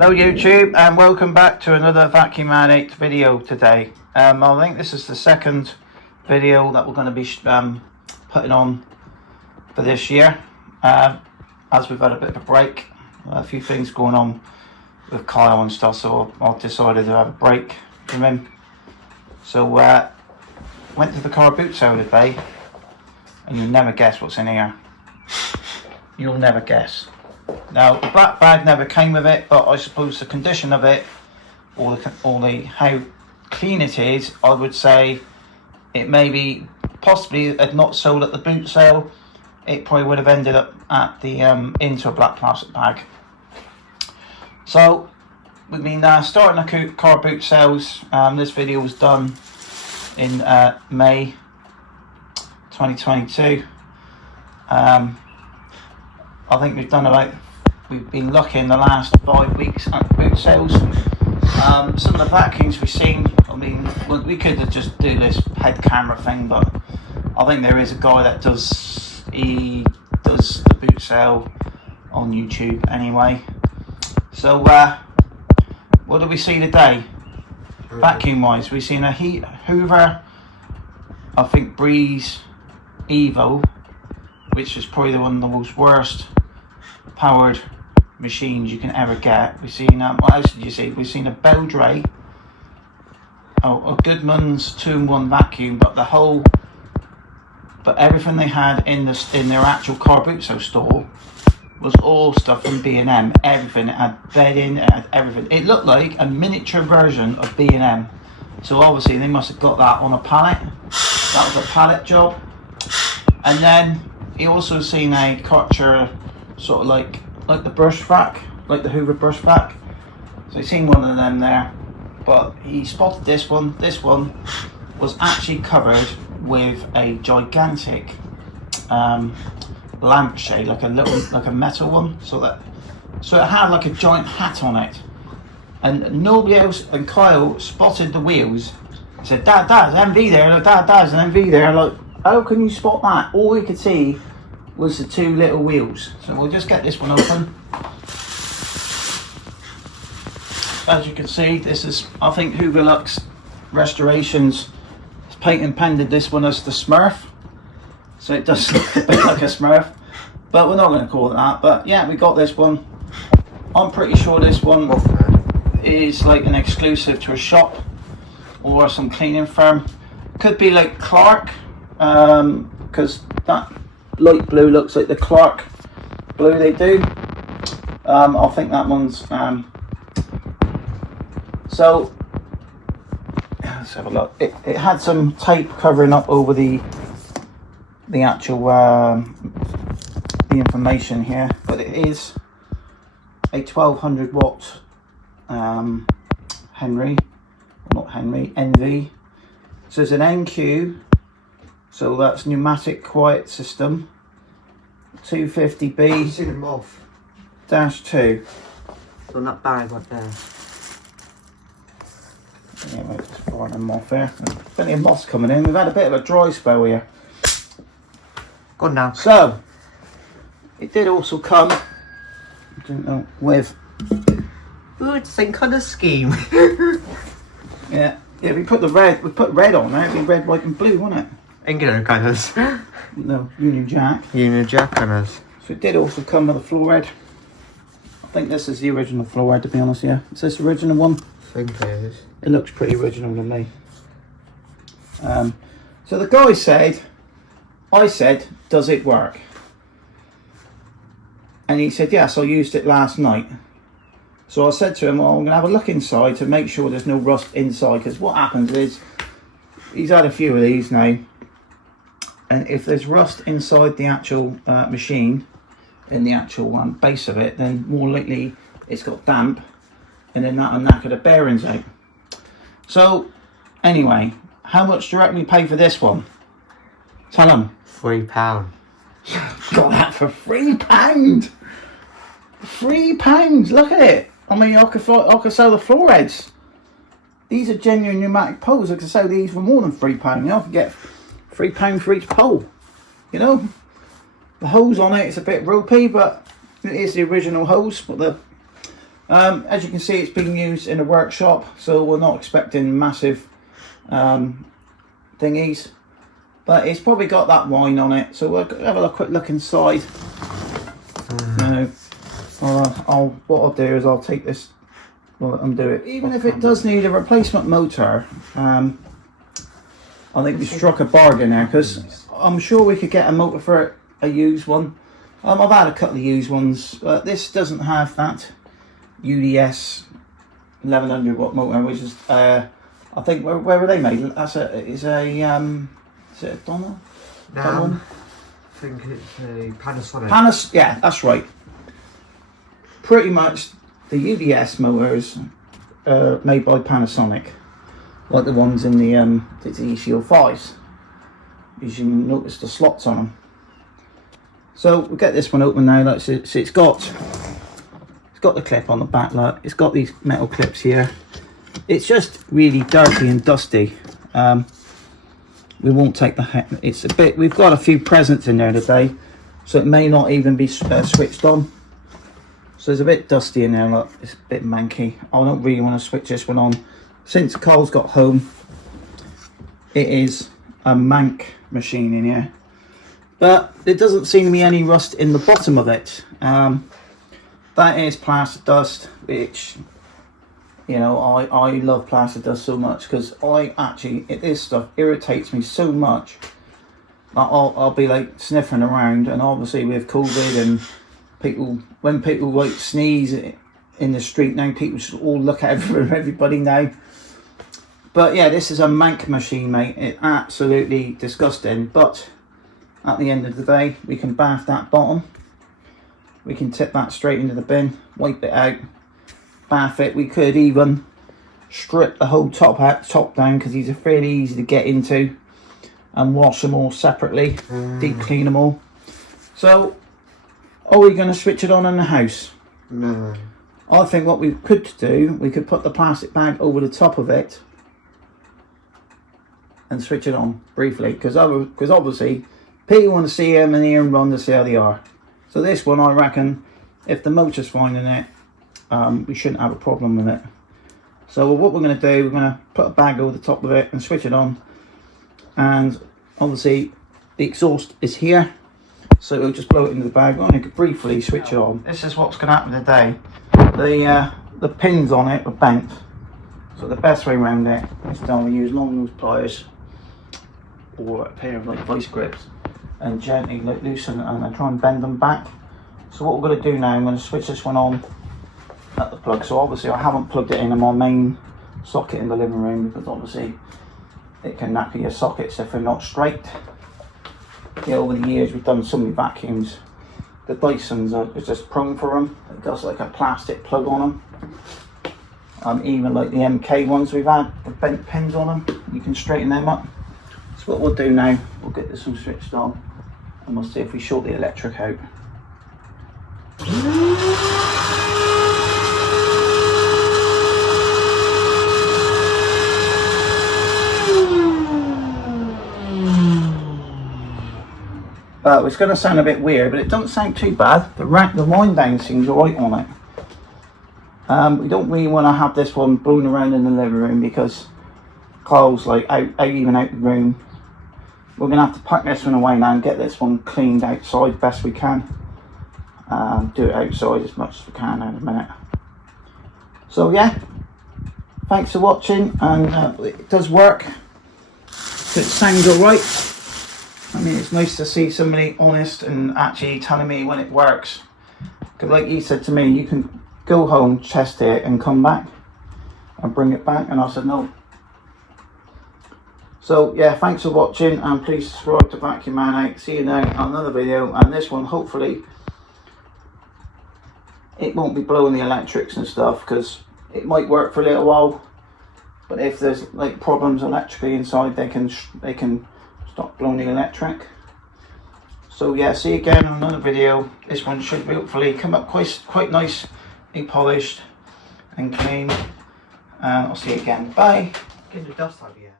Hello YouTube, and welcome back to another Vacuum Addict video today. I think this is the second video that we're going to be putting on for this year, as we've had a bit of a break, a few things going on with Kyle and stuff, so I decided to have a break from him. So went to the car boot sale today, and you'll never guess what's in here. You'll never guess. Now, the black bag never came with it, but I suppose the condition of it, or how clean it is, I would say it maybe possibly had not sold at the boot sale, it probably would have ended up at the into a black plastic bag. So we've been starting the car boot sales. This video was done in May 2022. I think we've been lucky in the last 5 weeks at the boot sales. Some of the vacuums we've seen, I mean, we could have just do this head camera thing, but I think there is a guy that does the boot sale on YouTube anyway. So what do we see today? Vacuum wise, we've seen a Hoover, I think Breeze Evo, which is probably one of the most worst powered machines you can ever get. We've seen what else did you see? We've seen a Beldray, a Goodman's 2-in-1 vacuum, but everything they had in their actual car boot sale store was all stuff from B&M. Everything. It had bedding, it had everything. It looked like a miniature version of B&M. So obviously they must have got that on a pallet. That was a pallet job. And then he also seen a Karcher, sort of like the brush vac, like the Hoover brush vac. So he's seen one of them there, but he spotted this one. This one was actually covered with a gigantic lampshade, like a metal one. So it had like a giant hat on it, and nobody else. And Kyle spotted the wheels. He said, "Dad, there's an MV there. Look, Dad, there's an MV there." Like, how can you spot that? All we could see was the two little wheels. So we'll just get this one open. As you can see, this is, I think, Hoover Lux Restorations has patented this one as the Smurf. So it does look a bit like a Smurf, but we're not going to call it that. But yeah, we got this one. I'm pretty sure this one is like an exclusive to a shop or some cleaning firm. Could be like Clark, because that light blue looks like the Clark blue they do. I think that one's so let's have a look. It had some tape covering up over the actual the information here, but it is a 1200 watt NV. So it's an NQ, so that's pneumatic quiet system, 250B -2. So on that bag right there. Yeah, we're just pouring them off here. There's plenty of moss coming in. We've had a bit of a dry spell here. Go on now. So it did also come, I don't know, with Ooh, same kind of scheme. yeah. We put red on there. It'd be red, white, and blue, wouldn't it? England colours. No, Union Jack. Union Jack colours. So it did also come with a floor head. I think this is the original floor head, to be honest. Yeah, is this the original one? I think it is. It looks pretty original to me. So the guy said, I said, does it work? And he said, yes, I used it last night. So I said to him, well, I'm going to have a look inside to make sure there's no rust inside, because what happens is, he's had a few of these now, and if there's rust inside the actual machine, in the actual base of it, then more likely it's got damp, and then that'll knacker the bearings out. So anyway, how much do you reckon we pay for this one? Tell them. £3. Got that for £3. £3. Look at it. I mean, I could sell the floor heads. These are genuine pneumatic poles. I could sell these for more than £3. You know, I could get £3 for each pole. You know, the hose on it is a bit ropey, but it is the original hose. But As you can see, it's being used in a workshop, so we're not expecting massive thingies, but it's probably got that wine on it, so we'll have a quick look inside. What I'll do is I'll take this, undo it. Even if it does need a replacement motor, I think we struck a bargain there, because I'm sure we could get a motor for a used one. I've had a couple of used ones, but this doesn't have that UDS 1100 watt motor, which is I think where were they made? Is it a Donna? I think it's a Panasonic. Yeah, that's right. Pretty much the UDS motors made by Panasonic, like the ones in the ECO 5s. As you notice the slots on them. So we'll get this one open now. Like, so it's got the clip on the back. Look, it's got these metal clips here. It's just really dirty and dusty. We won't take the it's a bit. We've got a few presents in there today, so it may not even be switched on. So it's a bit dusty in there. Look, it's a bit manky. I don't really want to switch this one on. Since Cole's got home, it is a mank machine in here. But there doesn't seem to be any rust in the bottom of it. That is plaster dust, which, you know, I love plaster dust so much, because this stuff irritates me so much that I'll be like sniffing around. And obviously with COVID and when people like sneeze in the street now, people just all look at everybody now. But yeah, this is a mank machine, mate. It's absolutely disgusting, but at the end of the day, we can bath that bottom. We can tip that straight into the bin, wipe it out, bath it. We could even strip the whole top down, because these are fairly easy to get into, and wash them all separately, deep clean them all. So, are we going to switch it on in the house? No. I think what we could do, we could put the plastic bag over the top of it and switch it on briefly, because obviously people want to see them and hear them run to see how they are. So this one, I reckon, if the motor's fine in it, we shouldn't have a problem with it. So what we're going to do, we're going to put a bag over the top of it and switch it on. And obviously the exhaust is here, so we'll just blow it into the bag. I'm going to briefly switch it on. This is what's going to happen today. The pins on it are bent, so the best way around it is to use long nose pliers or a pair of like vice grips and gently like loosen and try and bend them back. So what we're going to do now, I'm going to switch this one on at the plug. So obviously I haven't plugged it in my main socket in the living room, because obviously it can knacker your sockets if they're not straight. Yeah, over the years we've done so many vacuums. The Dysons are just prone for them. It does like a plastic plug on them. Even like the MK ones we've had, the bent pins on them, you can straighten them up. So what we'll do now, we'll get this one switched on and we'll see if we short the electric out. It's going to sound a bit weird, but it doesn't sound too bad. The wind down seems alright on it. We don't really want to have this one blown around in the living room, because Carl's like out the room. We're going to have to pack this one away now and get this one cleaned outside best we can. Do it outside as much as we can in a minute. So yeah, thanks for watching, and it does work. It sounds alright. I mean, it's nice to see somebody honest and actually telling me when it works. Because like he said to me, you can go home, test it and come back and bring it back, and I said no. So yeah, thanks for watching, and please subscribe to Vacuum Man 8. See you now on another video, and this one hopefully it won't be blowing the electrics and stuff, because it might work for a little while, but if there's like problems electrically inside, they can stop blowing the electric. So yeah, see you again on another video. This one should hopefully come up quite nicely polished and clean, and I'll see you again. Bye. Get the dust out of here.